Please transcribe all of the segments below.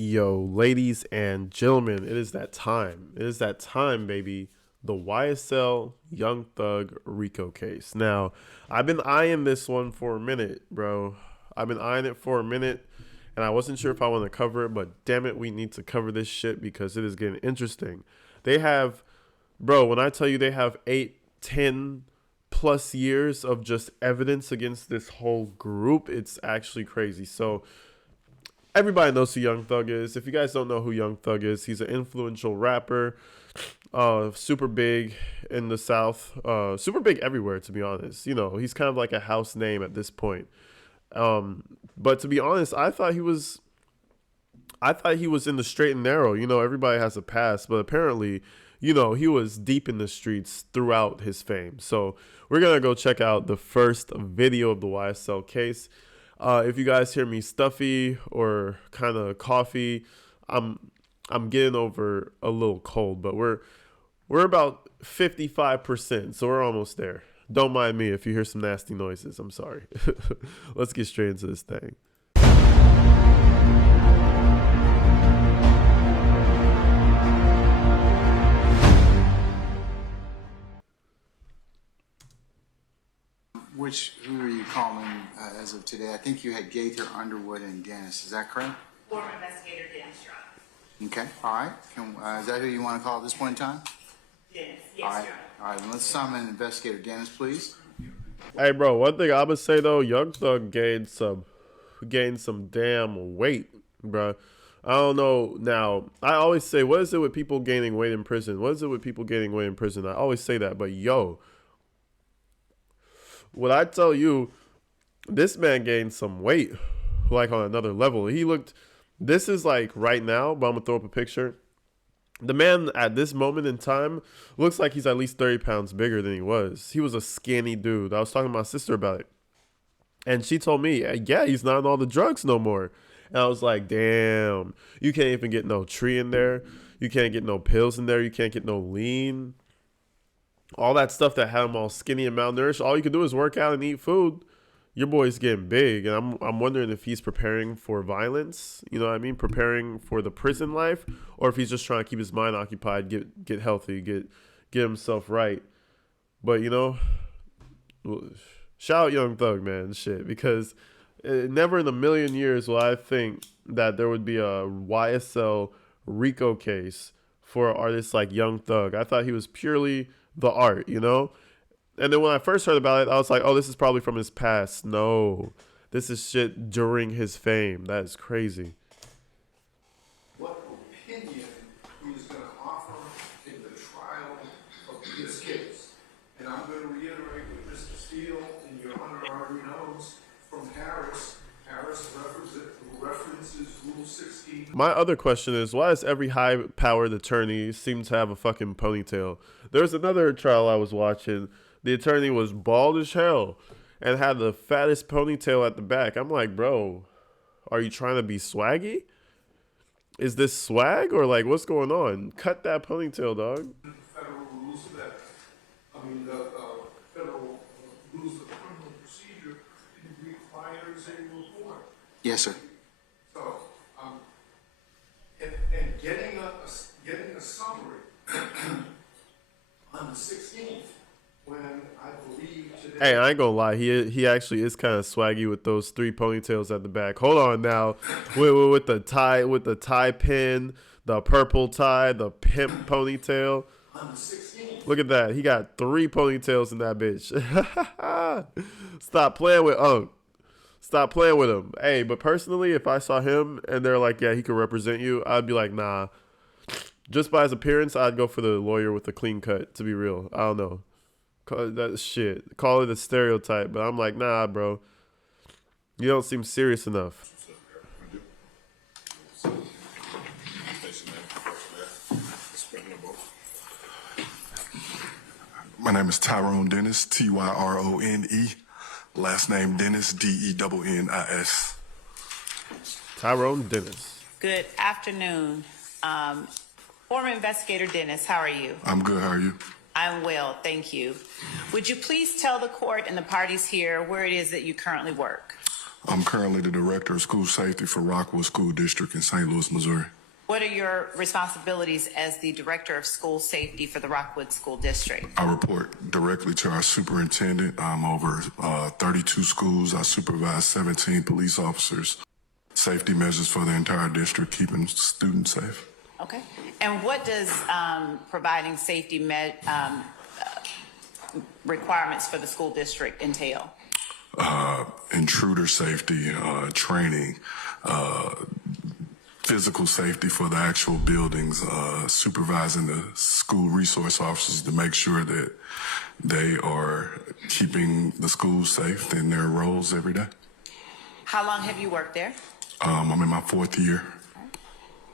Yo, ladies and gentlemen, it is that time. It is that time, baby. The YSL Young Thug Rico case. Now, I've been eyeing this one for a minute, bro. I've been eyeing it for a minute, and I wasn't sure if I want to cover it, but damn it, we need to cover this shit because it is getting interesting. They have, bro, when I tell you they have 8, 10 plus years of just evidence against this whole group, it's actually crazy. So, everybody knows who Young Thug is. If you guys don't know who Young Thug is, he's an influential rapper, super big in the South, super big everywhere. To be honest, he's kind of like a house name at this point. But to be honest, I thought he was in the straight and narrow. Everybody has a past, but apparently, he was deep in the streets throughout his fame. So we're gonna go check out the first video of the YSL case. If you guys hear me stuffy or kind of coffee, I'm getting over a little cold, but we're about 55%, so we're almost there. Don't mind me if you hear some nasty noises. I'm sorry. Let's get straight into this thing. Who are you calling as of today? I think you had Gaither, Underwood, and Dennis. Is that correct? Former investigator Dennis Strong. Okay. All right. Is that who you want to call at this point in time? Dennis. Yes, All right. John. All right. Then let's summon investigator Dennis, please. Hey, bro. One thing I would say though, Young Thug gained some damn weight, bro. I don't know. Now, I always say, what is it with people gaining weight in prison? What is it with people gaining weight in prison? I always say that, but yo. What I tell you, this man gained some weight, like on another level. This is like right now, but I'm going to throw up a picture. The man at this moment in time looks like he's at least 30 pounds bigger than he was. He was a skinny dude. I was talking to my sister about it. And she told me, yeah, he's not on all the drugs no more. And I was like, damn, you can't even get no tree in there. You can't get no pills in there. You can't get no lean. All that stuff that had him all skinny and malnourished, all you can do is work out and eat food. Your boy's getting big, and I'm wondering if he's preparing for violence, you know what I mean? Preparing for the prison life, or if he's just trying to keep his mind occupied, get healthy, get himself right. But, shout out Young Thug, man, shit, because never in a million years will I think that there would be a YSL Rico case for an artist like Young Thug. I thought he was purely the art, And then when I first heard about it, I was like, oh, this is probably from his past. No, this is shit during his fame. That is crazy. What opinion he is going to offer in the trial of this case. And I'm going to reiterate what Mr. Steele and Your Honor already knows from Harris. Harris references Rule 16. My other question is, why does every high-powered attorney seem to have a fucking ponytail? There was another trial I was watching. The attorney was bald as hell and had the fattest ponytail at the back. I'm like, bro, are you trying to be swaggy? Is this swag or like what's going on? Cut that ponytail, dog. Federal rules of that. The federal rules of criminal procedure requires a report. Yes, sir. So, and getting a summary on the 16th, when I believe today. Hey, I ain't gonna lie. He actually is kind of swaggy with those 3 ponytails at the back. Hold on now, with the tie pin, the purple tie, the pimp ponytail. On the 16th. Look at that. He got 3 ponytails in that bitch. Stop playing with Unc. Stop playing with him. Hey, but personally, if I saw him and they're like, yeah, he could represent you, I'd be like, nah. Just by his appearance, I'd go for the lawyer with the clean cut, to be real. I don't know. That shit. Call it a stereotype, but I'm like, nah, bro. You don't seem serious enough. My name is Tyrone Dennis, Tyrone. Last name Dennis, Dennis. Tyrone Dennis. Good afternoon. Former investigator Dennis, how are you? I'm good, how are you? I'm well, thank you. Would you please tell the court and the parties here where it is that you currently work? I'm currently the Director of School Safety for Rockwood School District in St. Louis, Missouri. What are your responsibilities as the Director of School Safety for the Rockwood School District? I report directly to our superintendent. I'm over 32 schools. I supervise 17 police officers. Safety measures for the entire district, keeping students safe. Okay. And what does providing safety requirements for the school district entail? Intruder safety, training, physical safety for the actual buildings, supervising the school resource officers to make sure that they are keeping the schools safe in their roles every day. How long have you worked there? I'm in my 4th year.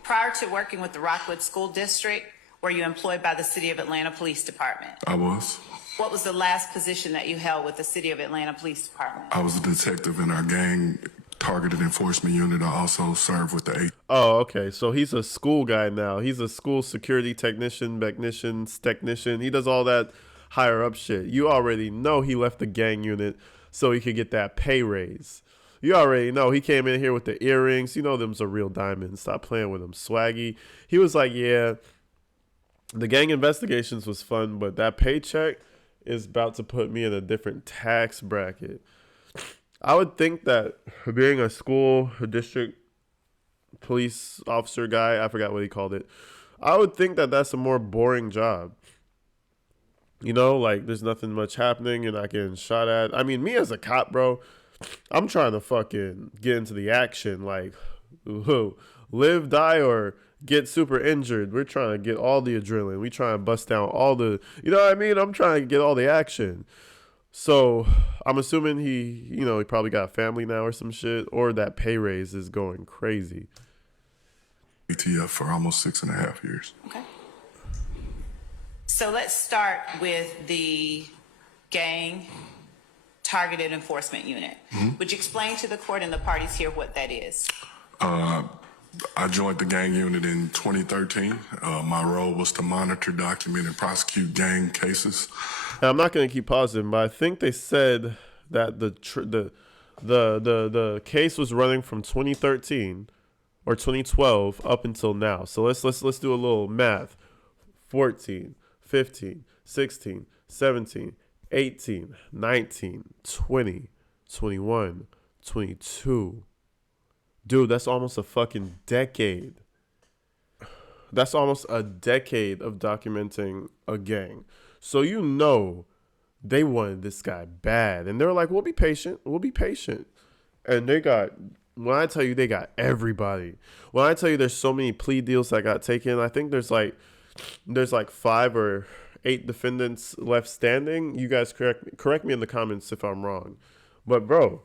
Prior to working with the Rockwood School District, were you employed by the City of Atlanta Police Department? I was. What was the last position that you held with the City of Atlanta Police Department? I was a detective in our gang targeted enforcement unit. I also served with the Oh, okay. So he's a school guy now. He's a school security technician. He does all that higher up shit. You already know he left the gang unit so he could get that pay raise. You already know he came in here with the earrings. You know them's a real diamond. Stop playing with him, swaggy. He was like, yeah, the gang investigations was fun, but that paycheck is about to put me in a different tax bracket. I would think that being a district police officer guy, I forgot what he called it, I would think that that's a more boring job. You know, like there's nothing much happening. You're not getting shot at. I mean, me as a cop, bro, I'm trying to fucking get into the action. Like, live, die, or get super injured. We're trying to get all the adrenaline. We try and bust down all the, you know what I mean? I'm trying to get all the action. So I'm assuming he probably got family now or some shit, or that pay raise is going crazy. ATF for almost 6.5 years. Okay. So let's start with the gang targeted enforcement unit. Mm-hmm. Would you explain to the court and the parties here what that is? I joined the gang unit in 2013. My role was to monitor, document, and prosecute gang cases. Now, I'm not going to keep pausing, but I think they said that the case was running from 2013 or 2012 up until now. So let's do a little math. 14, 15, 16, 17, 18, 19, 20, 21, 22. Dude, that's almost a fucking decade. That's almost a decade of documenting a gang. So you know they wanted this guy bad. And they were like, we'll be patient. We'll be patient. And they got, when I tell you they got everybody. When I tell you there's so many plea deals that got taken, I think there's like 5 or 8 defendants left standing. You guys correct me in the comments if I'm wrong. But bro,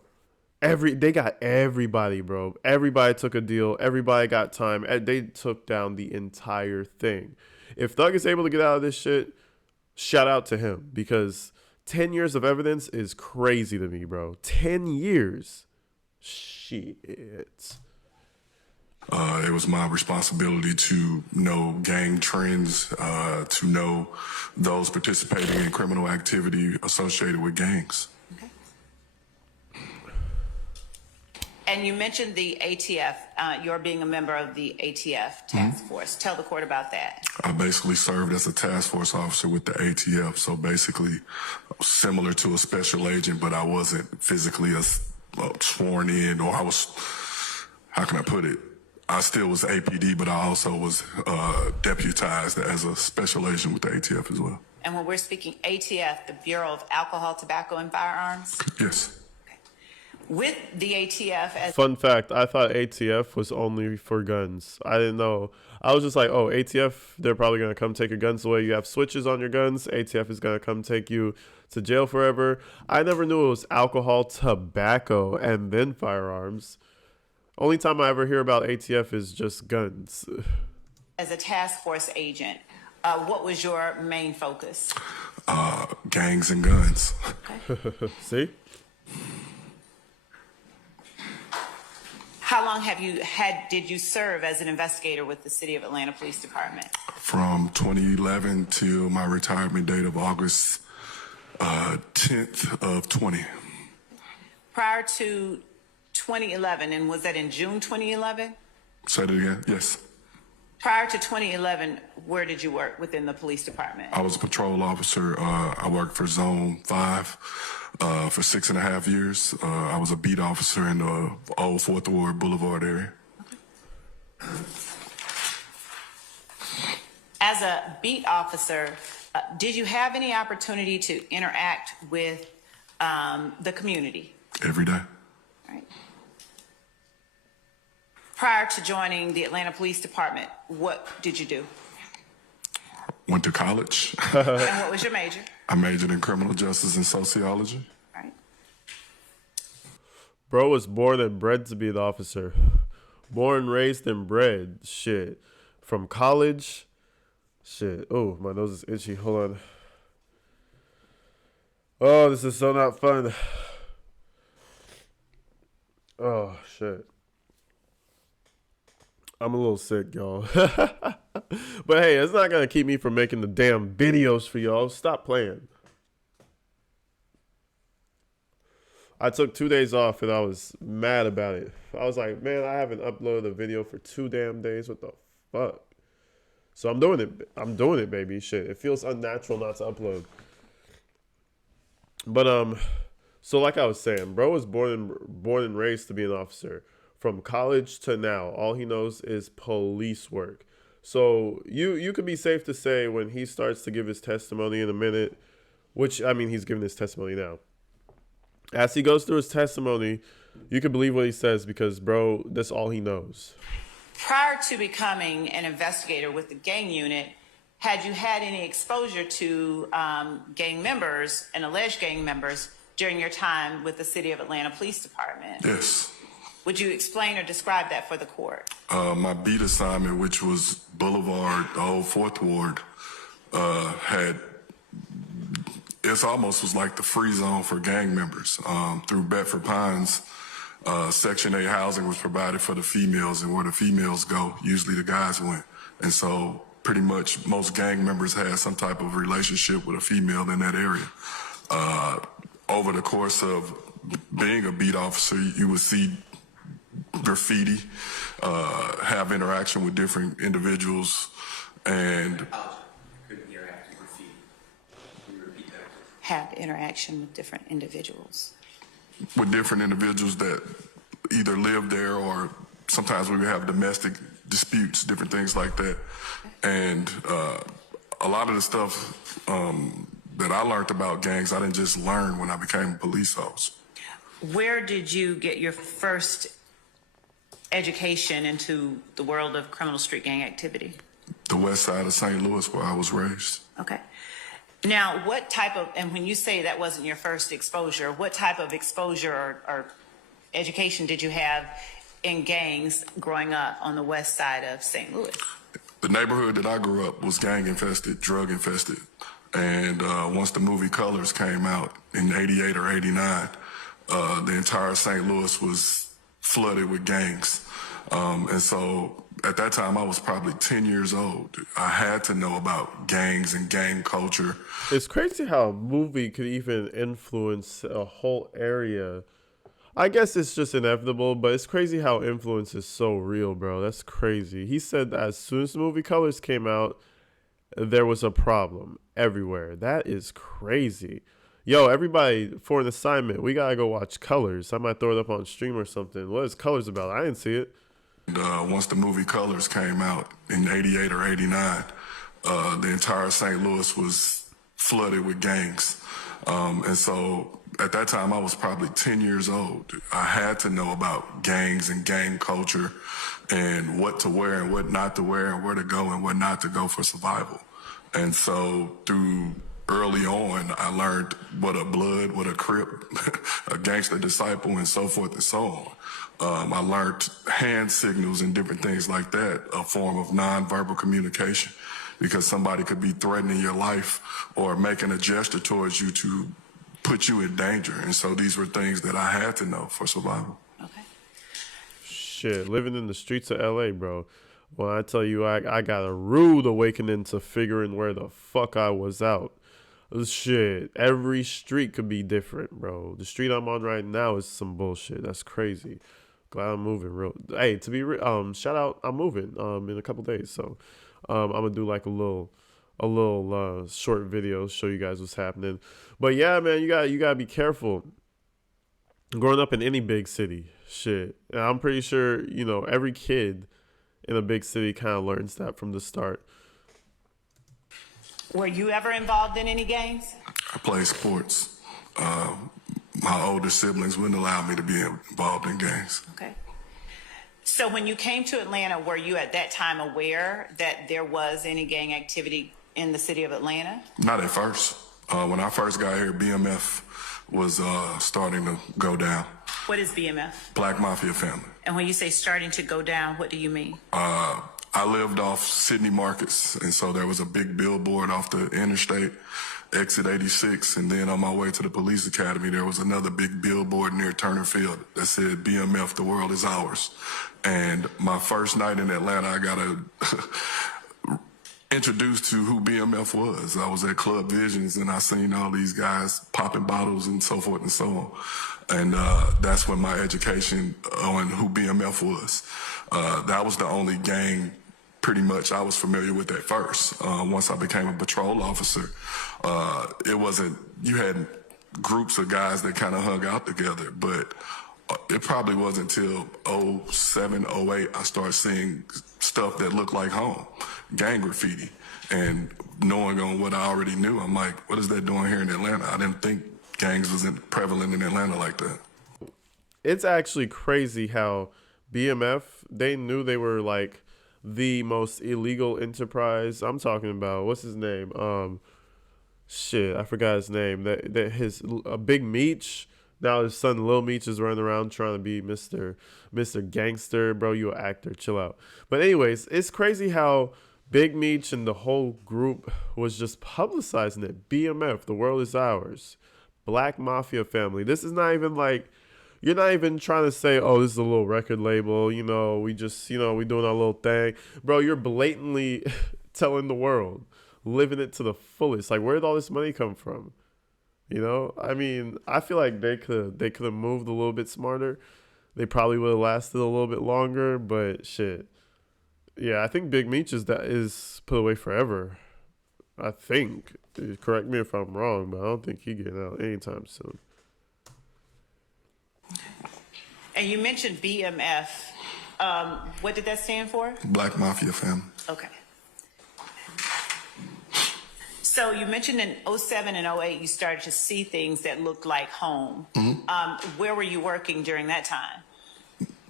they got everybody, bro. Everybody took a deal. Everybody got time. They took down the entire thing. If Thug is able to get out of this shit, shout out to him, because 10 years of evidence is crazy to me, bro. 10 years. Shit. It was my responsibility to know gang trends, to know those participating in criminal activity associated with gangs. And you mentioned the ATF, you're being a member of the ATF task force. Tell the court about that. I basically served as a task force officer with the ATF, so basically similar to a special agent, but I wasn't physically sworn in, or I was, how can I put it? I still was APD, but I also was deputized as a special agent with the ATF as well. And when we're speaking ATF, the Bureau of Alcohol, Tobacco, and Firearms? Yes. With the ATF as Fun fact, I thought ATF was only for guns. I didn't know. I was just like, oh, ATF, they're probably going to come take your guns away. You have switches on your guns. ATF is going to come take you to jail forever. I never knew it was alcohol, tobacco, and then firearms. Only time I ever hear about ATF is just guns. as a task force agent, what was your main focus? Gangs and guns. Okay. See? How long did you serve as an investigator with the City of Atlanta Police Department? From 2011 till my retirement date of August 10th of 20. Prior to 2011, and was that in June 2011? Say it again. Yes. Prior to 2011, where did you work within the police department? I was a patrol officer. I worked for Zone 5 for 6.5 years. I was a beat officer in the old 4th Ward Boulevard area. As a beat officer, did you have any opportunity to interact with the community? Every day. Right. Prior to joining the Atlanta Police Department, what did you do? Went to college. And what was your major? I majored in criminal justice and sociology. Right. Bro was born and bred to be an officer. Born, raised, and bred. Shit. From college. Shit. Oh, my nose is itchy. Hold on. Oh, this is so not fun. Oh, shit. I'm a little sick, y'all. But hey, it's not going to keep me from making the damn videos for y'all. Stop playing. I took 2 days off and I was mad about it. I was like, man, I haven't uploaded a video for 2 damn days. What the fuck? So I'm doing it. I'm doing it, baby. Shit. It feels unnatural not to upload. But, so like I was saying, bro was born and raised to be an officer. From college to now, all he knows is police work. So you could be safe to say when he starts to give his testimony in a minute, which, I mean, he's giving his testimony now. As he goes through his testimony, you can believe what he says because, bro, that's all he knows. Prior to becoming an investigator with the gang unit, had you had any exposure to gang members and alleged gang members during your time with the City of Atlanta Police Department? Yes. Would you explain or describe that for the court? My beat assignment, which was Boulevard, the old 4th Ward, it's almost was like the free zone for gang members. Through Bedford Pines, Section 8 housing was provided for the females, and where the females go, usually the guys went. And so pretty much most gang members had some type of relationship with a female in that area. Over the course of being a beat officer, you would see graffiti, have interaction with different individuals, and Have interaction with different individuals. with different individuals that either live there or sometimes we would have domestic disputes, different things like that. And a lot of the stuff that I learned about gangs, I didn't just learn when I became a police officer. Where did you get your first education into the world of criminal street gang activity? The west side of St. Louis, where I was raised. Okay. Now, what type of, and when you say that wasn't your first exposure, what type of exposure or education did you have in gangs growing up on the west side of St. Louis? The neighborhood that I grew up was gang infested, drug infested. And once the movie Colors came out in 88 or 89, the entire St. Louis was flooded with gangs. And so at that time, I was probably 10 years old. I had to know about gangs and gang culture. It's crazy how a movie could even influence a whole area. I guess it's just inevitable, but it's crazy how influence is so real, bro. That's crazy. He said that as soon as the movie Colors came out, there was a problem everywhere. That is crazy. Yo, everybody, for an assignment, we gotta go watch Colors. I might throw it up on stream or something. What is Colors about? I didn't see it. And once the movie Colors came out in 88 or 89, the entire St. Louis was flooded with gangs. And so at that time, I was probably 10 years old. I had to know about gangs and gang culture and what to wear and what not to wear and where to go and what not to go for survival. And so through early on, I learned what a Blood, what a Crip, a gangster disciple, and so forth and so on. I learned hand signals and different things like that, a form of nonverbal communication, because somebody could be threatening your life or making a gesture towards you to put you in danger. And so these were things that I had to know for survival. Okay. Shit, living in the streets of LA, bro. When I tell you I got a rude awakening to figuring where the fuck I was out. Shit, every street could be different, bro. The street I'm on right now is some bullshit. That's crazy. Glad I'm moving real. Hey, to be shout out, I'm moving in a couple days, so I'm gonna do like a little short video, show you guys what's happening. But yeah, man, you gotta be careful growing up in any big city. Shit, and I'm pretty sure every kid in a big city kind of learns that from the start. Were you ever involved in any gangs? I play sports. My older siblings wouldn't allow me to be involved in gangs. Okay. So when you came to Atlanta, were you at that time aware that there was any gang activity in the city of Atlanta? Not at first. When I first got here, BMF was starting to go down. What is BMF? Black Mafia family. And when you say starting to go down, what do you mean? I lived off Sydney Markets, and so there was a big billboard off the interstate, exit 86, and then on my way to the police academy, there was another big billboard near Turner Field that said, BMF, the world is ours. And my first night in Atlanta, I got introduced to who BMF was. I was at Club Visions, and I seen all these guys popping bottles and so forth and so on. And that's when my education on who BMF was. That was the only gang pretty much I was familiar with at first. Once I became a patrol officer, it wasn't, you had groups of guys that kind of hung out together, but it probably wasn't until 07, 08, I started seeing stuff that looked like home, gang graffiti. And knowing on what I already knew, I'm like, what is that doing here in Atlanta? I didn't think gangs wasn't prevalent in Atlanta like that. It's actually crazy how BMF, they knew they were like the most illegal enterprise. I'm talking about, what's his name? Shit, I forgot his name. That his Big Meech. Now his son Lil Meech is running around trying to be Mr. Gangster. Bro, you an actor. Chill out. But anyways, it's crazy how Big Meech and the whole group was just publicizing it. BMF, the world is ours. Black Mafia family. This is not even like, you're not even trying to say, oh, this is a little record label. We just, we doing our little thing. Bro, you're blatantly telling the world, living it to the fullest. Like, where did all this money come from? I mean, I feel like they could have moved a little bit smarter. They probably would have lasted a little bit longer, but shit. Yeah, I think Big Meech is put away forever. I think. Correct me if I'm wrong, but I don't think he getting out anytime soon. And you mentioned BMF. What did that stand for? Black Mafia family. Okay. So you mentioned in 07 and 08, you started to see things that looked like home. Mm-hmm. Where were you working during that time?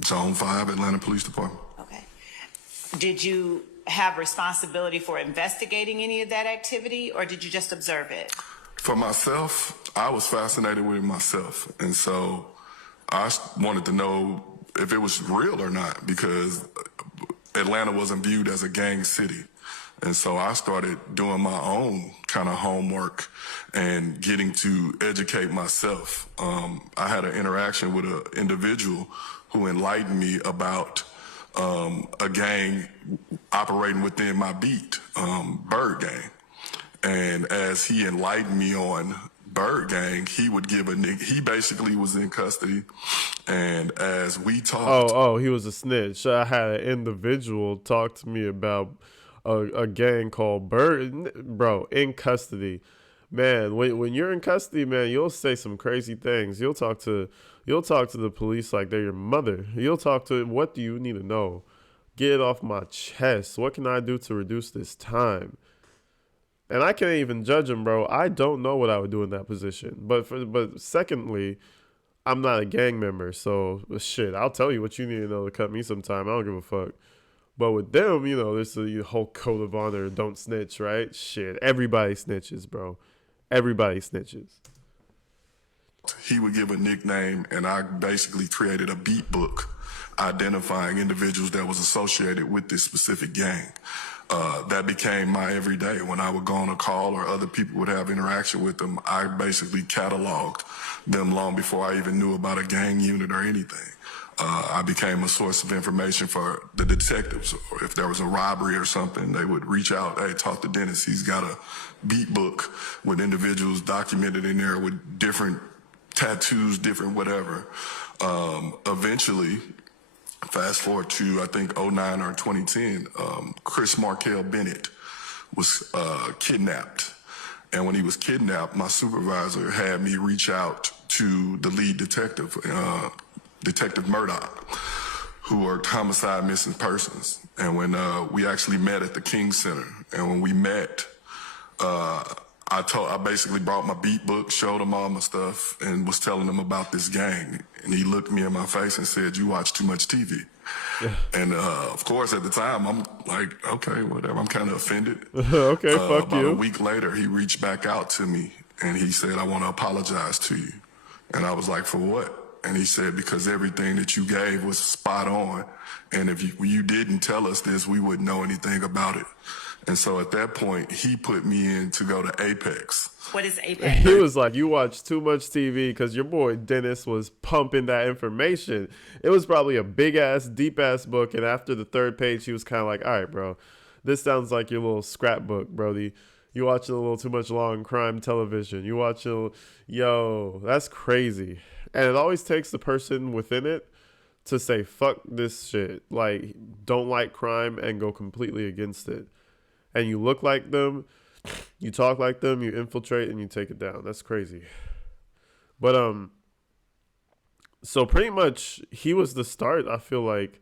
Zone 5, Atlanta Police Department. Okay. Did you have responsibility for investigating any of that activity, or did you just observe it? For myself, I was fascinated with it myself. And so I wanted to know if it was real or not, because Atlanta wasn't viewed as a gang city. And so I started doing my own kind of homework and getting to educate myself. I had an interaction with an individual who enlightened me about a gang operating within my beat, Bird Gang. And as he enlightened me on Bird Gang, he would give he basically was in custody. And as we talked. Oh, he was a snitch. I had an individual talk to me about a gang called Bird, bro, in custody. Man, when you're in custody, man, you'll say some crazy things. You'll talk to the police like they're your mother. You'll talk to, what do you need to know? Get it off my chest. What can I do to reduce this time? And I can't even judge him, bro. I don't know what I would do in that position. But secondly, I'm not a gang member, so shit, I'll tell you what you need to know to cut me some time. I don't give a fuck. But with them, there's a whole code of honor, don't snitch, right? Shit, everybody snitches, bro. Everybody snitches. He would give a nickname, and I basically created a beat book identifying individuals that was associated with this specific gang. That became my everyday. When I would go on a call or other people would have interaction with them, I basically cataloged them long before I even knew about a gang unit or anything. I became a source of information for the detectives. Or if there was a robbery or something, they would reach out, hey, talk to Dennis. He's got a beat book with individuals documented in there with different tattoos, different whatever. Eventually, fast forward to, I think, '09 or 2010, Chris Markel Bennett was kidnapped. And when he was kidnapped, my supervisor had me reach out to the lead detective, Detective Murdoch, who worked homicide missing persons. And when we actually met at the King Center, and when we met, I basically brought my beat book, showed him all my stuff, and was telling him about this gang. And he looked me in my face and said, "You watch too much TV." Yeah. And of course, at the time, I'm like, okay, whatever. I'm kind of offended. Okay, fuck about you. A week later, he reached back out to me and he said, "I want to apologize to you." And I was like, "For what?" And he said, "Because everything that you gave was spot on. And if you didn't tell us this, we wouldn't know anything about it." And so at that point, he put me in to go to Apex. What is Apex? He was like, "You watch too much TV," because your boy Dennis was pumping that information. It was probably a big ass, deep ass book. And after the third page, he was kind of like, "All right, bro, this sounds like your little scrapbook, Brody. You watching a little too much long crime television. You watching, yo, that's crazy." And it always takes the person within it to say, "Fuck this shit." Like, don't like crime and go completely against it. And you look like them, you talk like them, you infiltrate, and you take it down. That's crazy. But so pretty much he was the start, I feel like,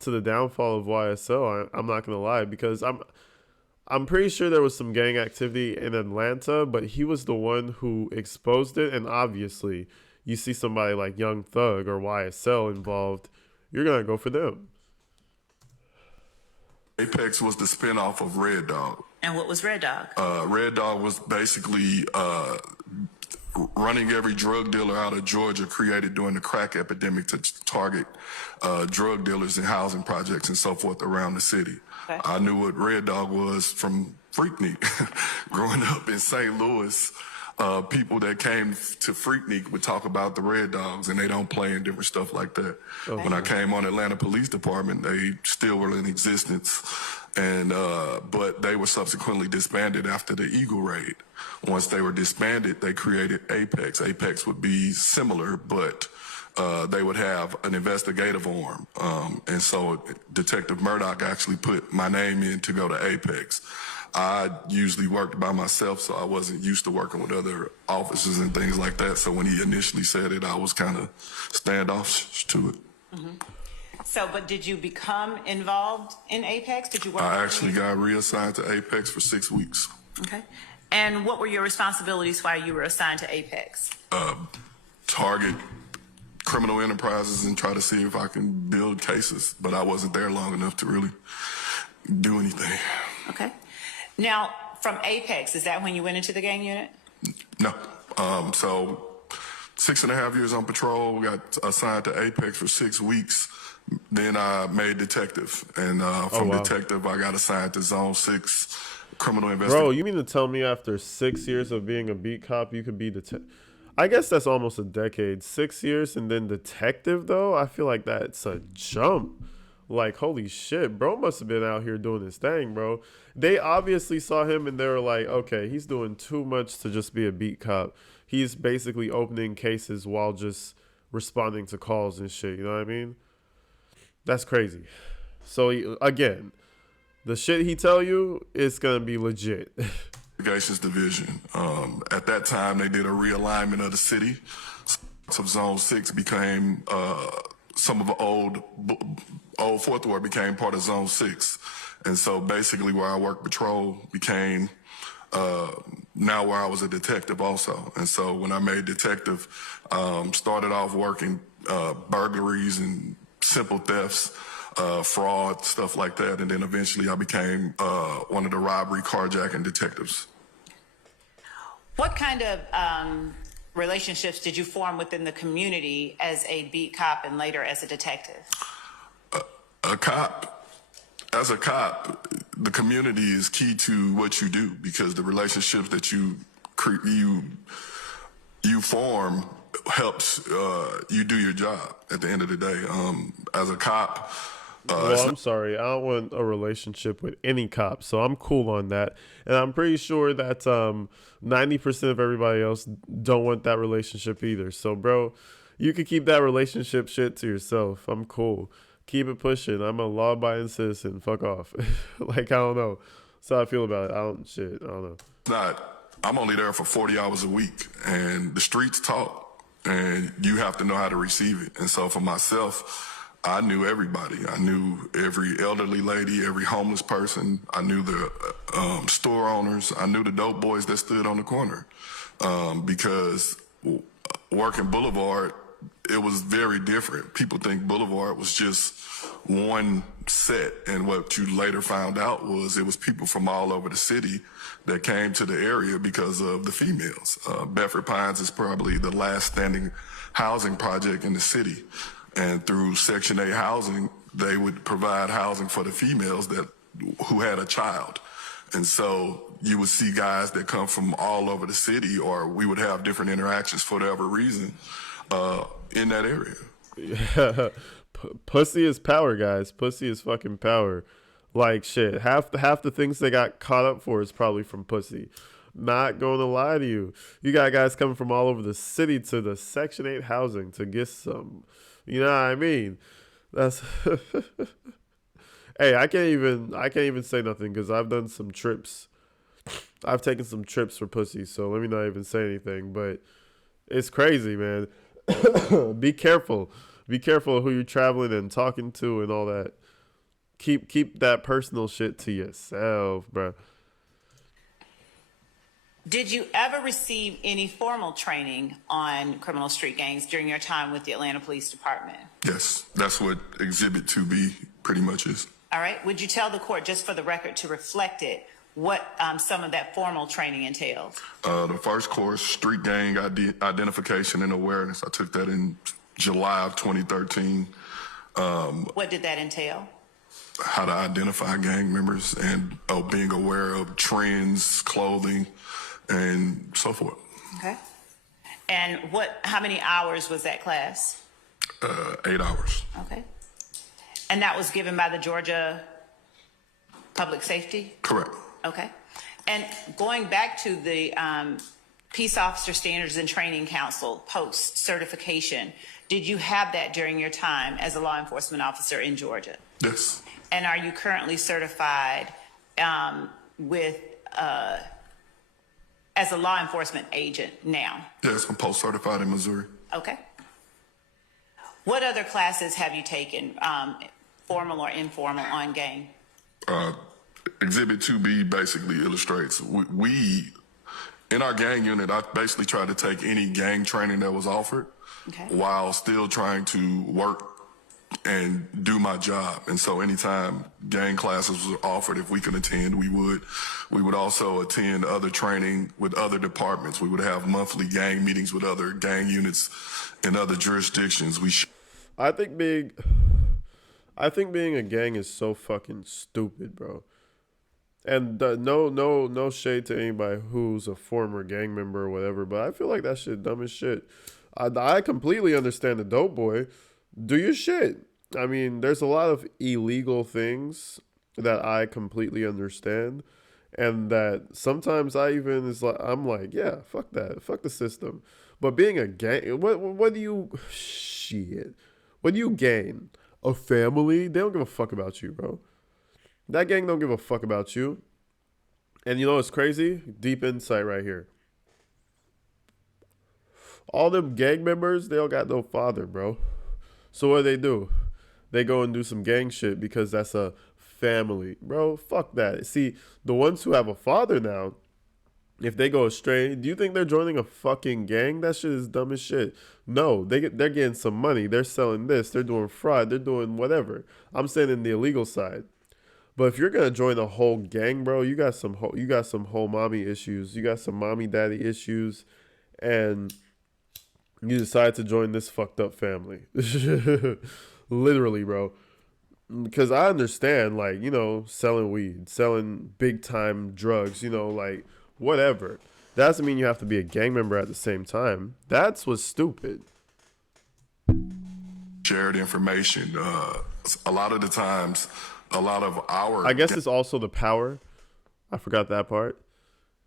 to the downfall of YSL. I'm not gonna lie, because I'm pretty sure there was some gang activity in Atlanta, but he was the one who exposed it. And obviously, you see somebody like Young Thug or YSL involved, you're gonna go for them. Apex was the spinoff of Red Dog. And what was Red Dog? Red Dog was basically running every drug dealer out of Georgia created during the crack epidemic to target drug dealers in housing projects and so forth around the city. Okay. I knew what Red Dog was from Freaknik. Growing up in St. Louis, people that came to Freaknik would talk about the Red Dogs, and they don't play in different stuff like that. Okay. When I came on Atlanta Police Department, they still were in existence, and but they were subsequently disbanded after the Eagle Raid. Once they were disbanded, they created Apex. Apex would be similar, but they would have an investigative arm. And so Detective Murdoch actually put my name in to go to Apex. I usually worked by myself, so I wasn't used to working with other officers and things like that. So when he initially said it, I was kind of standoffish to it. Mm-hmm. So, but did you become involved in Apex? Did you work? I actually got reassigned to Apex for 6 weeks. Okay. And what were your responsibilities while you were assigned to Apex? Target criminal enterprises and try to see if I can build cases. But I wasn't there long enough to really do anything. Okay. Now, from Apex, is that when you went into the gang unit? No. So 6.5 years on patrol, got assigned to Apex for 6 weeks. Then I made detective. And from detective, I got assigned to Zone 6 criminal investigation. Bro, you mean to tell me after 6 years of being a beat cop, you could be detective? I guess that's almost a decade. 6 years and then detective, though? I feel like that's a jump. Like, holy shit, bro must have been out here doing his thing, bro. They obviously saw him and they were like, okay, he's doing too much to just be a beat cop. He's basically opening cases while just responding to calls and shit, you know what I mean? That's crazy. So, again, the shit he tell you is going to be legit. Investigations Division. At that time, they did a realignment of the city. So Zone 6 became, some of the old Fourth Ward became part of Zone 6. And so basically where I worked patrol became now where I was a detective also. And so when I made detective, started off working burglaries and simple thefts, fraud, stuff like that. And then eventually I became one of the robbery carjacking detectives. What kind of relationships did you form within the community as a beat cop and later as a detective? As a cop, the community is key to what you do because the relationships that you form helps you do your job at the end of the day. As a cop, Well, I'm sorry. I don't want a relationship with any cop, so I'm cool on that. And I'm pretty sure that 90% of everybody else don't want that relationship either. So, bro, you can keep that relationship shit to yourself. I'm cool. Keep it pushing. I'm a law-abiding citizen. Fuck off. Like, I don't know. That's how I feel about it. I don't know. I'm only there for 40 hours a week, and the streets talk, and you have to know how to receive it. And so for myself, I knew everybody. I knew every elderly lady, every homeless person. I knew the store owners. I knew the dope boys that stood on the corner. Because working Boulevard, it was very different. People think Boulevard was just one set, and what you later found out was it was people from all over the city that came to the area because of the females. Bedford Pines is probably the last standing housing project in the city. And through Section 8 housing, they would provide housing for the females who had a child. And so you would see guys that come from all over the city, or we would have different interactions for whatever reason in that area. Yeah. Pussy is power, guys. Pussy is fucking power. Like, shit. Half the things they got caught up for is probably from pussy. Not going to lie to you. You got guys coming from all over the city to the Section 8 housing to get some. You know what I mean? That's Hey, I can't even say nothing because I've done some trips. I've taken some trips for pussy, so let me not even say anything. But it's crazy, man. Be careful. Be careful of who you're traveling and talking to and all that. Keep that personal shit to yourself, bro. Did you ever receive any formal training on criminal street gangs during your time with the Atlanta Police Department? Yes, that's what Exhibit 2B pretty much is. All right. Would you tell the court, just for the record, to reflect it, what some of that formal training entailed? The first course, Street Gang Identification and Awareness. I took that in July of 2013. What did that entail? How to identify gang members and being aware of trends, clothing, and so forth. Okay. And how many hours was that class? 8 hours. Okay. And that was given by the Georgia Public Safety? Correct. Okay. And going back to the Peace Officer Standards and Training Council post certification, did you have that during your time as a law enforcement officer in Georgia? Yes. And are you currently certified as a law enforcement agent now? Yes, I'm post-certified in Missouri. Okay. What other classes have you taken, formal or informal, on gang? Exhibit 2B basically illustrates we in our gang unit, I basically tried to take any gang training that was offered while still trying to work and do my job. And so anytime gang classes were offered, if we could attend, we would. We would also attend other training with other departments. We would have monthly gang meetings with other gang units in other jurisdictions. I think being a gang is so fucking stupid, bro. And no shade to anybody who's a former gang member or whatever, but I feel like that shit dumb as shit. I completely understand the dope boy. Do your shit. I mean, there's a lot of illegal things that I completely understand, and that sometimes I'm like, yeah, fuck that, fuck the system. But being a gang, what do you shit? What do you gain? A family? They don't give a fuck about you, bro. That gang don't give a fuck about you. And you know what's crazy? Deep insight right here. All them gang members, they don't got no father, bro. So what do? They go and do some gang shit because that's a family. Bro, fuck that. See, the ones who have a father now, if they go astray, do you think they're joining a fucking gang? That shit is dumb as shit. No, they're getting some money. They're selling this. They're doing fraud. They're doing whatever. I'm saying in the illegal side. But if you're gonna join a whole gang, bro, you got some whole mommy issues. You got some mommy daddy issues, and you decide to join this fucked up family. Literally, bro. Because I understand, like, selling weed, selling big time drugs, like whatever. That doesn't mean you have to be a gang member at the same time. That's what's stupid. Shared information. A lot of the times, a lot of our. I guess it's also the power. I forgot that part.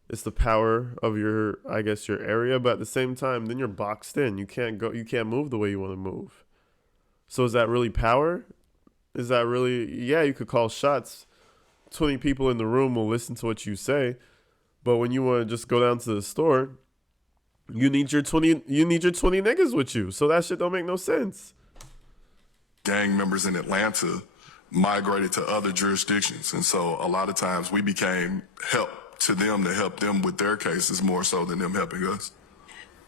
It's the power of your, I guess, your area, but at the same time, then you're boxed in. You can't move the way you want to move. So is that really power? Is that really, yeah, you could call shots. 20 people in the room will listen to what you say, but when you want to just go down to the store, you need your 20 niggas with you. So that shit don't make no sense. Gang members in Atlanta migrated to other jurisdictions, and so a lot of times we became help to them to help them with their cases more so than them helping us.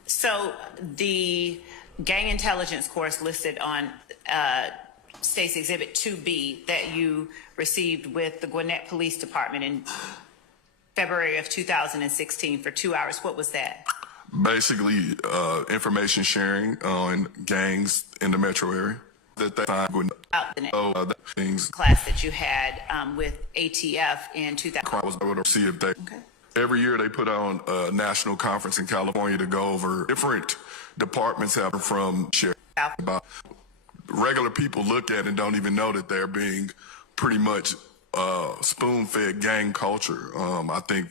So the gang intelligence course listed on State's Exhibit 2B that you received with the Gwinnett Police Department in February of 2016 for 2 hours, what was that? Basically, information sharing on gangs in the metro area. Things Class that you had with ATF in 2000. I was able to see if they. Every year they put on a national conference in California to go over different departments having from share about regular people look at and don't even know that they're being pretty much spoon-fed gang culture. I think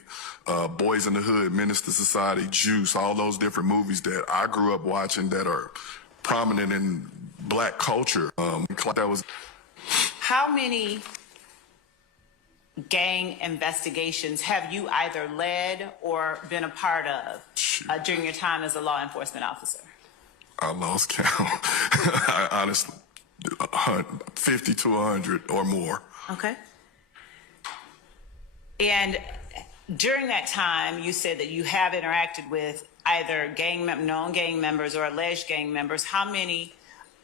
Boys in the Hood, Minister Society, Juice, all those different movies that I grew up watching that are prominent in black culture. That was. How many gang investigations have you either led or been a part of during your time as a law enforcement officer? I lost count. I honestly, 50 to 100 or more. Okay. And during that time, you said that you have interacted with either known gang members or alleged gang members. How many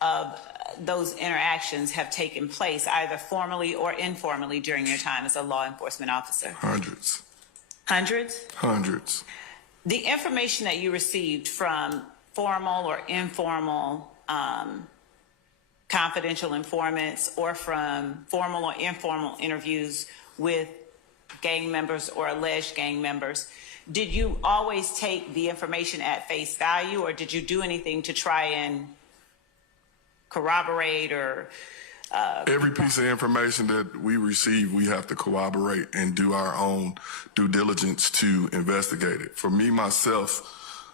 of those interactions have taken place either formally or informally during your time as a law enforcement officer? Hundreds. Hundreds? Hundreds. The information that you received from formal or informal confidential informants or from formal or informal interviews with gang members or alleged gang members, did you always take the information at face value, or did you do anything to try and corroborate or every piece of information that we receive, we have to corroborate and do our own due diligence to investigate it. For me, myself,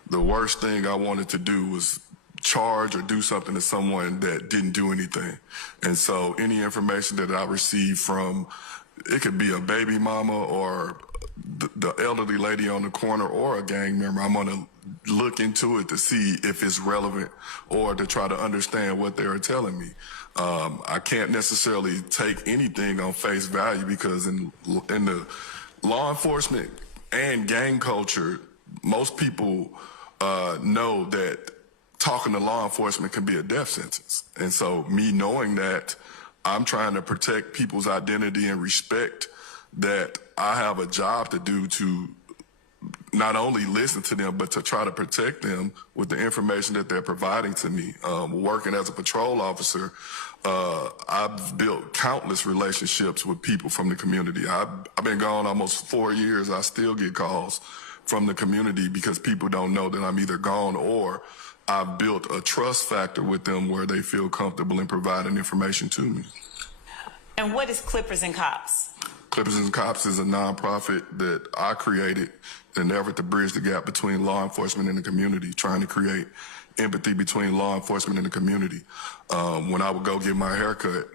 the worst thing I wanted to do was charge or do something to someone that didn't do anything. And so any information that I receive from, it could be a baby mama or the elderly lady on the corner or a gang member, I'm going to look into it to see if it's relevant or to try to understand what they're telling me. I can't necessarily take anything on face value because in the law enforcement and gang culture, most people know that talking to law enforcement can be a death sentence. And so me knowing that, I'm trying to protect people's identity and respect that I have a job to do to not only listen to them, but to try to protect them with the information that they're providing to me. Working as a patrol officer, I've built countless relationships with people from the community. I've been gone almost 4 years. I still get calls from the community because people don't know that I'm either gone or I've built a trust factor with them where they feel comfortable in providing information to me. And what is Clippers and Cops? Clippers and Cops is a nonprofit that I created in an effort to bridge the gap between law enforcement and the community, trying to create empathy between law enforcement and the community. When I would go get my haircut,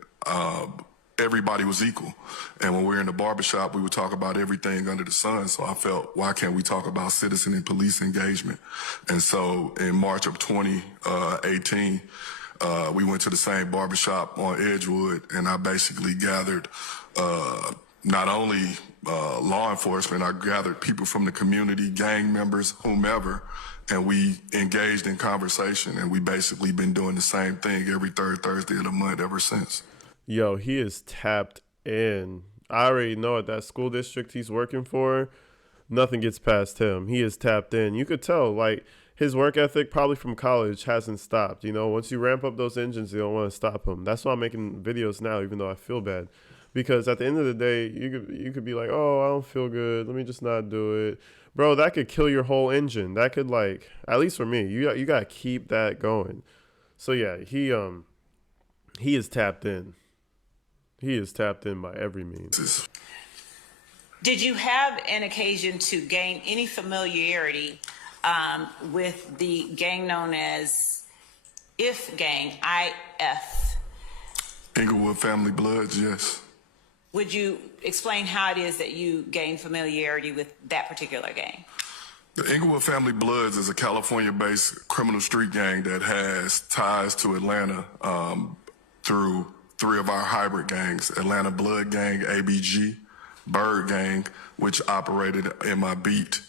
everybody was equal. And when we were in the barbershop, we would talk about everything under the sun. So I felt, why can't we talk about citizen and police engagement? And so in March of 2018, we went to the same barbershop on Edgewood, and I basically gathered not only law enforcement, I gathered people from the community, gang members, whomever, and we engaged in conversation, and we basically been doing the same thing every third Thursday of the month ever since. Yo, he is tapped in. I already know at that school district he's working for, nothing gets past him. He is tapped in. You could tell, like, his work ethic probably from college hasn't stopped. You know, once you ramp up those engines, you don't want to stop him. That's why I'm making videos now, even though I feel bad. Because at the end of the day, you could be like, oh, I don't feel good. Let me just not do it, bro. That could kill your whole engine. That could, like, at least for me, you got to keep that going. So yeah, he is tapped in. He is tapped in by every means. Did you have an occasion to gain any familiarity with the gang known as IF gang, IF? Inglewood Family Bloods, yes. Would you explain how it is that you gained familiarity with that particular gang? The Inglewood Family Bloods is a California-based criminal street gang that has ties to Atlanta through 3 of our hybrid gangs: Atlanta Blood Gang, ABG, Bird Gang, which operated in my beat,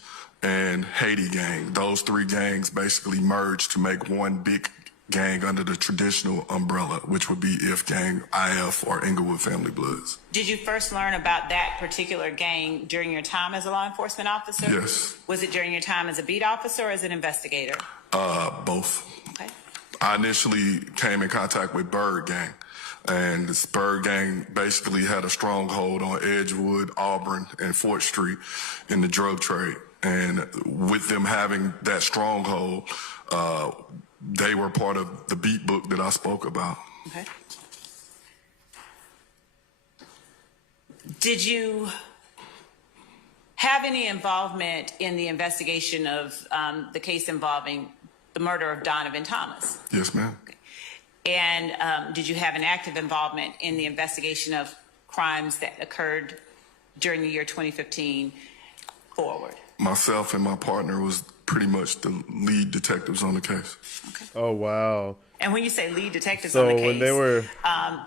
and Haiti Gang. Those 3 gangs basically merged to make one big gang under the traditional umbrella, which would be IF Gang, IF, or Inglewood Family Bloods. Did you first learn about that particular gang during your time as a law enforcement officer? Yes. Was it during your time as a beat officer or as an investigator? Both. Okay. I initially came in contact with Bird Gang, and this Bird Gang basically had a stronghold on Edgewood, Auburn, and Fort Street in the drug trade. And with them having that stronghold, they were part of the beat book that I spoke about. Okay. Did you have any involvement in the investigation of the case involving the murder of Donovan Thomas? Yes, ma'am. And did you have an active involvement in the investigation of crimes that occurred during the year 2015 forward? Myself and my partner was pretty much the lead detectives on the case. Okay. Oh wow. And when you say lead detectives So on the case, when they were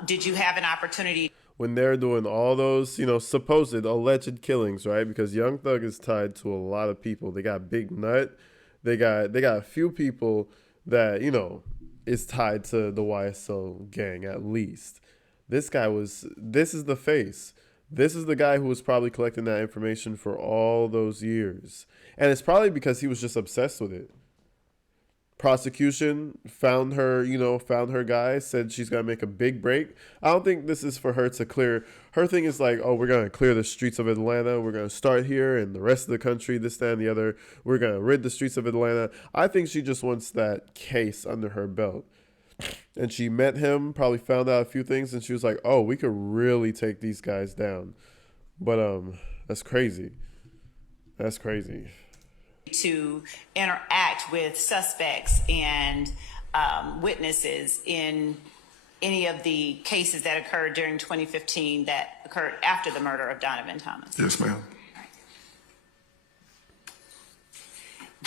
did you have an opportunity? when they're doing all those, supposed alleged killings, right? Because Young Thug is tied to a lot of people. They got Big Nut. They got a few people that, is tied to the YSL gang at least. This is the face. This is the guy who was probably collecting that information for all those years. And it's probably because he was just obsessed with it. Prosecution found her, found her guy, said she's going to make a big break. I don't think this is for her to clear. Her thing is like, oh, we're going to clear the streets of Atlanta. We're going to start here and the rest of the country, this, that, and the other. We're going to rid the streets of Atlanta. I think she just wants that case under her belt. And she met him, probably found out a few things, and she was like, oh, we could really take these guys down. But that's crazy. That's crazy. To interact with suspects and witnesses in any of the cases that occurred during 2015 that occurred after the murder of Donovan Thomas? Yes, ma'am.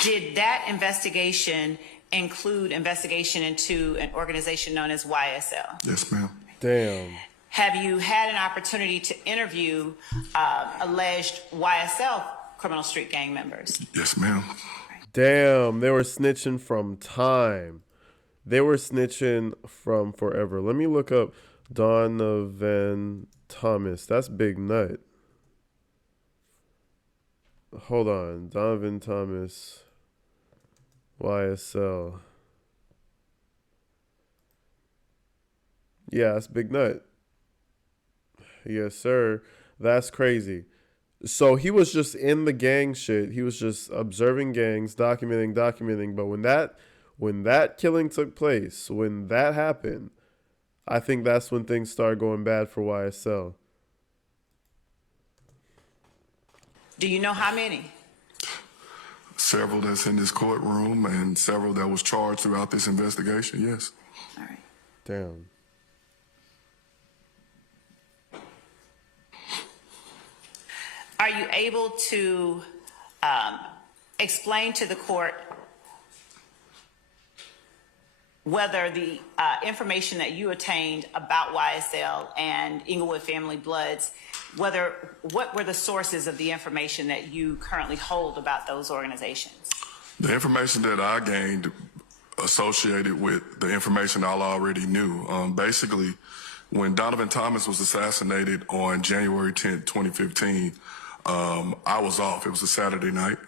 Did that investigation include investigation into an organization known as YSL? Yes, ma'am. Damn. Have you had an opportunity to interview alleged YSL criminal street gang members? Yes, ma'am. Damn, they were snitching from time. They were snitching from forever. Let me look up Donovan Thomas. That's Big Nut. Hold on. Donovan Thomas. YSL. Yeah, that's Big Nut. Yes, sir. That's crazy. So he was just in the gang shit. He was just observing gangs, documenting. But when that killing took place, when that happened, I think that's when things started going bad for YSL. Do you know how many? Several that's in this courtroom and several that was charged throughout this investigation, yes. All right. Damn. Are you able to explain to the court whether the information that you attained about YSL and Inglewood Family Bloods, what were the sources of the information that you currently hold about those organizations? The information that I gained associated with the information I already knew. Basically, when Donovan Thomas was assassinated on January 10th, 2015, I was off. It was a Saturday night.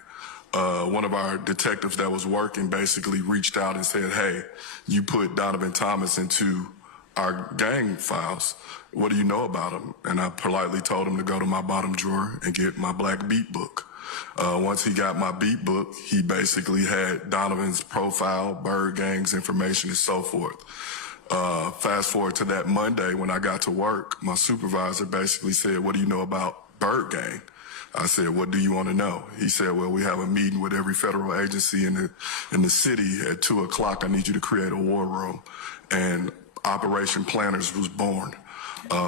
One of our detectives that was working basically reached out and said, hey, you put Donovan Thomas into our gang files. what do you know about him? And I politely told him to go to my bottom drawer and get my black beat book. Once he got my beat book, he basically had Donovan's profile, Bird Gang's information, and so forth. Fast forward to that Monday when I got to work, my supervisor basically said, what do you know about Bird Gang? I said, what do you want to know? He said, well, we have a meeting with every federal agency in the city at 2 o'clock. I need you to create a war room. And Operation Planners was born.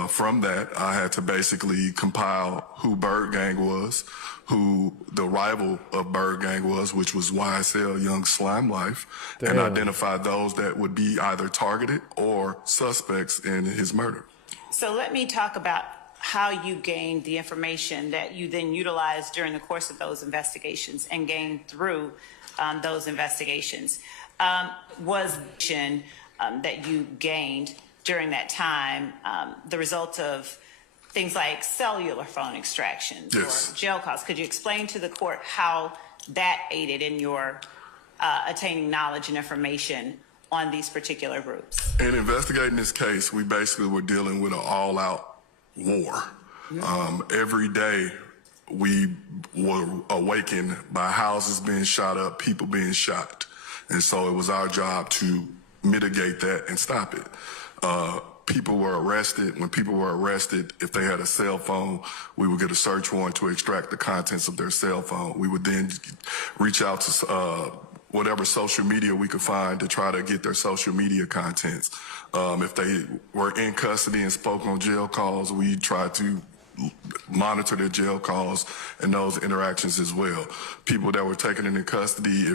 From that, I had to basically compile who Bird Gang was, who the rival of Bird Gang was, which was YSL, Young Slime Life, and identify those that would be either targeted or suspects in his murder. So let me talk about how you gained the information that you then utilized during the course of those investigations and gained through those investigations. Was that you gained during that time the result of things like cellular phone extractions or jail calls? Could you explain to the court how that aided in your attaining knowledge and information on these particular groups? In investigating this case, we basically were dealing with an all-out war. Every day we were awakened by houses being shot up, people being shot. And so it was our job to mitigate that and stop it. People were arrested. When people were arrested, if they had a cell phone, we would get a search warrant to extract the contents of their cell phone. We would then reach out to whatever social media we could find to try to get their social media contents. If they were in custody and spoke on jail calls, we tried to monitor their jail calls and those interactions as well. People that were taken into custody,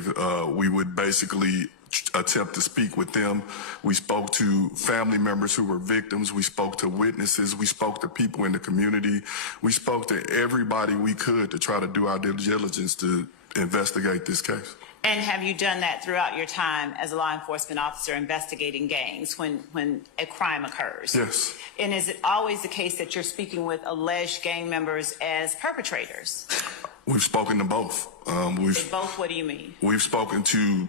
we would basically attempt to speak with them. We spoke to family members who were victims. We spoke to witnesses. We spoke to people in the community. We spoke to everybody we could to try to do our due diligence to investigate this case. And have you done that throughout your time as a law enforcement officer investigating gangs when a crime occurs? Yes. And is it always the case that you're speaking with alleged gang members as perpetrators? We've spoken to both. Both, what do you mean? We've spoken to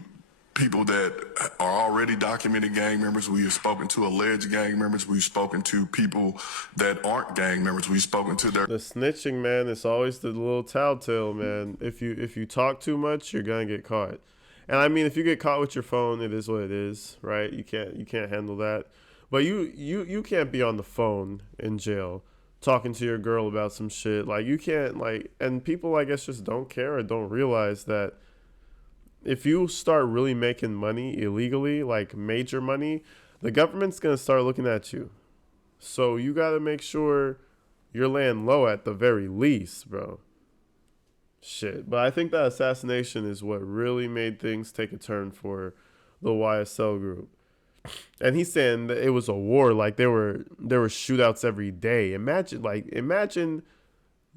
people that are already documented gang members. We have spoken to alleged gang members. We've spoken to people that aren't gang members. We've spoken to their... The snitching, man, it's always the little telltale, man. If you talk too much, you're gonna get caught. And I mean, if you get caught with your phone, it is what it is, right? You can't handle that. But you can't be on the phone in jail talking to your girl about some shit. Like, you can't, like, and people, I guess, just don't care or don't realize that if you start really making money illegally, like major money, the government's going to start looking at you. So you got to make sure you're laying low at the very least, bro. Shit. But I think that assassination is what really made things take a turn for the YSL group. And he's saying that it was a war. Like, there were shootouts every day. Imagine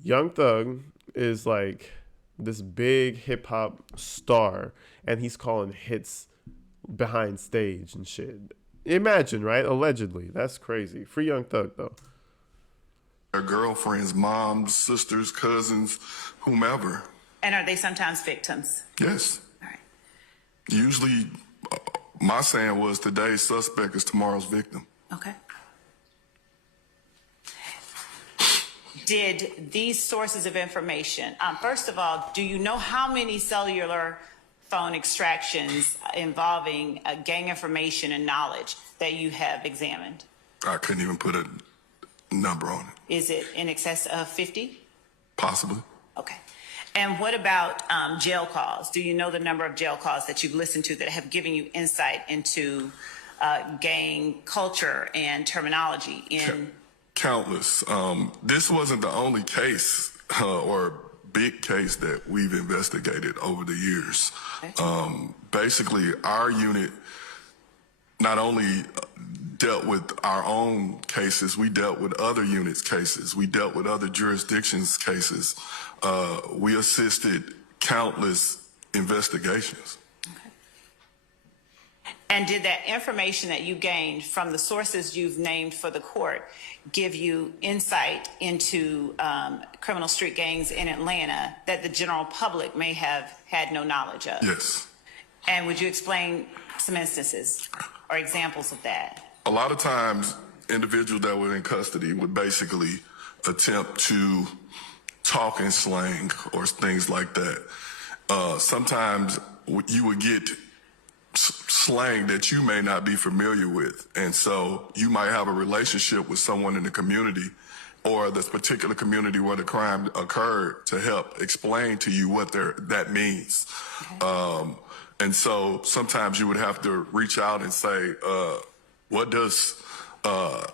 Young Thug is like this big hip hop star, and he's calling hits behind stage and shit. Imagine, right? Allegedly. That's crazy. Free Young Thug, though. Their girlfriends, moms, sisters, cousins, whomever. And are they sometimes victims? Yes. All right. Usually, my saying was today's suspect is tomorrow's victim. Okay. Did these sources of information, first of all, do you know how many cellular phone extractions involving gang information and knowledge that you have examined? I couldn't even put a number on it. Is it in excess of 50? Possibly. Okay. And what about jail calls? Do you know the number of jail calls that you've listened to that have given you insight into gang culture and terminology in... Countless. This wasn't the only case or big case that we've investigated over the years. Okay. Basically, our unit not only dealt with our own cases, we dealt with other units' cases. We dealt with other jurisdictions' cases. We assisted countless investigations. And did that information that you gained from the sources you've named for the court give you insight into criminal street gangs in Atlanta that the general public may have had no knowledge of? Yes. And would you explain some instances or examples of that? A lot of times individuals that were in custody would basically attempt to talk in slang or things like that. Sometimes you would get slang that you may not be familiar with. And so you might have a relationship with someone in the community or this particular community where the crime occurred to help explain to you what that means. Okay. And so sometimes you would have to reach out and say, what does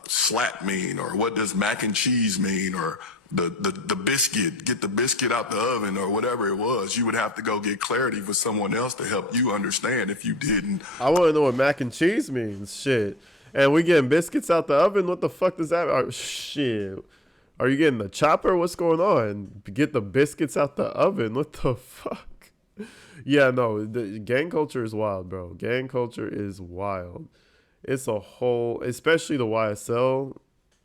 slap mean? Or what does mac and cheese mean? Or the biscuit, get the biscuit out the oven, or whatever it was. You would have to go get clarity for someone else to help you understand if you didn't. I want to know what mac and cheese means. Shit. And we getting biscuits out the oven? What the fuck does that? Shit. Are you getting the chopper? What's going on? Get the biscuits out the oven. What the fuck? Yeah, no. The gang culture is wild, bro. Gang culture is wild. It's a whole, especially the YSL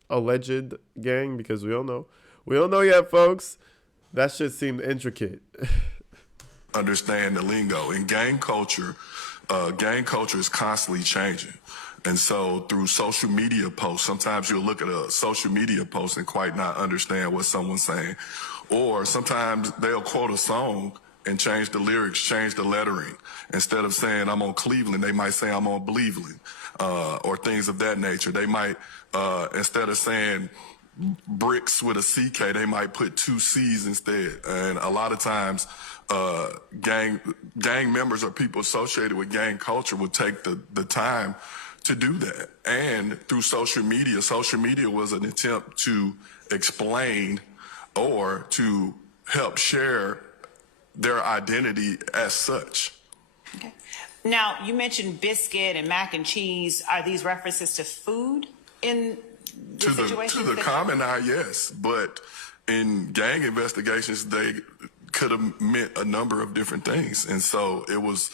alleged gang, because we don't know. We don't know yet, folks. That shit seemed intricate. Understand the lingo. In gang culture is constantly changing. And so through social media posts, sometimes you'll look at a social media post and quite not understand what someone's saying. Or sometimes they'll quote a song and change the lyrics, change the lettering. Instead of saying I'm on Cleveland, they might say I'm on Bleveland, or things of that nature. They might, instead of saying bricks with a CK, they might put 2 C's instead. And a lot of times, gang members or people associated with gang culture will take the time to do that. And through social media was an attempt to explain or to help share their identity as such. Okay. Now, you mentioned biscuit and mac and cheese. Are these references to food in the situation? To the common eye, yes. But in gang investigations, they could have meant a number of different things. And so it was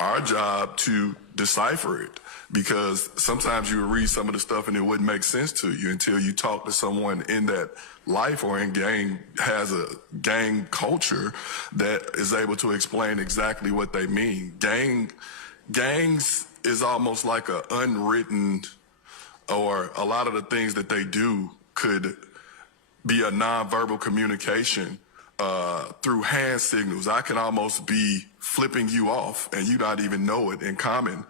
our job to decipher it, because sometimes you would read some of the stuff and it wouldn't make sense to you until you talk to someone in that life or in gang, has a gang culture that is able to explain exactly what they mean. Gangs is almost like a unwritten, or a lot of the things that they do could be a nonverbal communication through hand signals. I can almost be flipping you off and you not even know it in common.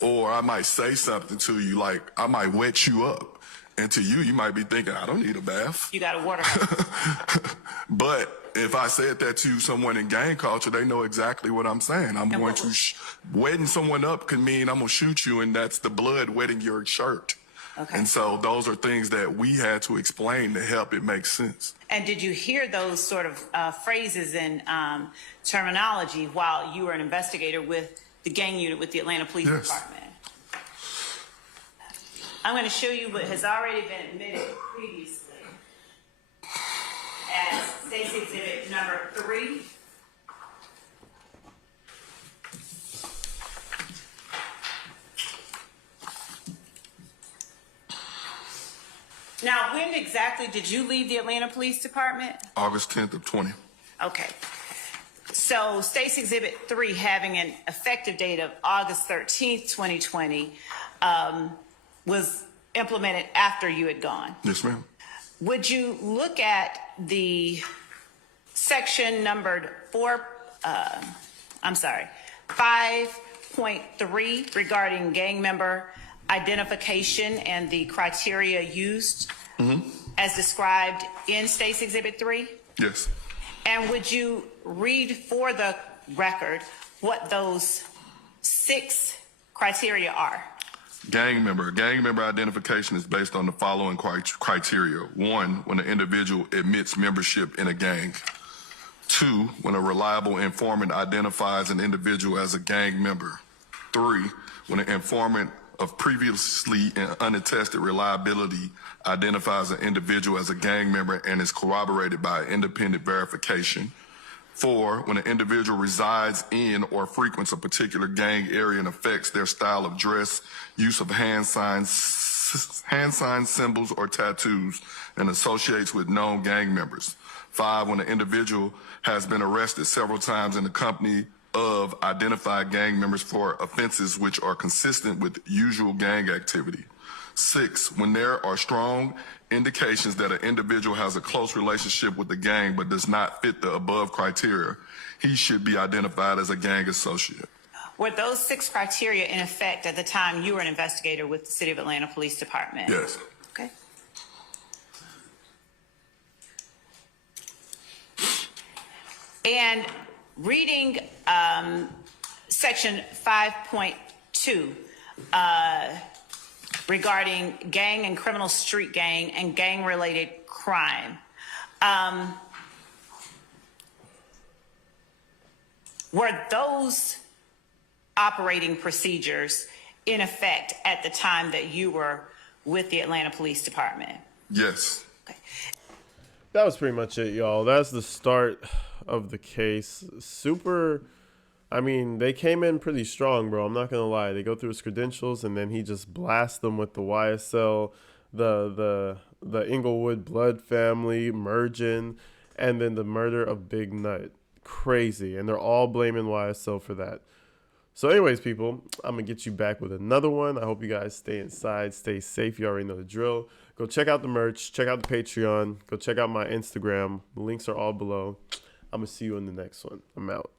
Or I might say something to you, like I might wet you up. And to you might be thinking, I don't need a bath. You got a water. But if I said that to someone in gang culture, they know exactly what I'm saying. I'm going to, wetting someone up can mean I'm going to shoot you, and that's the blood wetting your shirt. Okay. And so those are things that we had to explain to help it make sense. And did you hear those sort of phrases and terminology while you were an investigator with the gang unit with the Atlanta Police Department? I'm going to show you what has already been admitted previously as State's Exhibit number 3. Now, when exactly did you leave the Atlanta Police Department? August 10th of 20. Okay. So State's Exhibit 3, having an effective date of August 13th, 2020, was implemented after you had gone. Yes, ma'am. Would you look at the section numbered 5.3 regarding gang member identification and the criteria used as described in State's Exhibit 3? Yes. And would you read for the record what those 6 criteria are? Gang member identification is based on the following criteria. 1, when an individual admits membership in a gang. 2, when a reliable informant identifies an individual as a gang member. 3, when an informant of previously unattested reliability identifies an individual as a gang member and is corroborated by independent verification. 4, when an individual resides in or frequents a particular gang area and affects their style of dress, use of hand signs, symbols, or tattoos, and associates with known gang members. 5, when an individual has been arrested several times in the company of identified gang members for offenses which are consistent with usual gang activity. 6, when there are strong indications that an individual has a close relationship with the gang but does not fit the above criteria, he should be identified as a gang associate. Were those 6 criteria in effect at the time you were an investigator with the City of Atlanta Police Department? Yes. Okay. And reading section 5.2 regarding gang and criminal street gang and gang-related crime, were those operating procedures in effect at the time that you were with the Atlanta Police Department? Yes. Okay. That was pretty much it, y'all. That's the start of the case. Super. I mean, they came in pretty strong, bro. I'm not gonna lie. They go through his credentials, and then he just blasts them with the YSL, the Inglewood blood family, Mergen, and then the murder of Big Nut. Crazy, and they're all blaming YSL for that. So anyways, people, I'm going to get you back with another one. I hope you guys stay inside, stay safe. You already know the drill. Go check out the merch. Check out the Patreon. Go check out my Instagram. The links are all below. I'm going to see you in the next one. I'm out.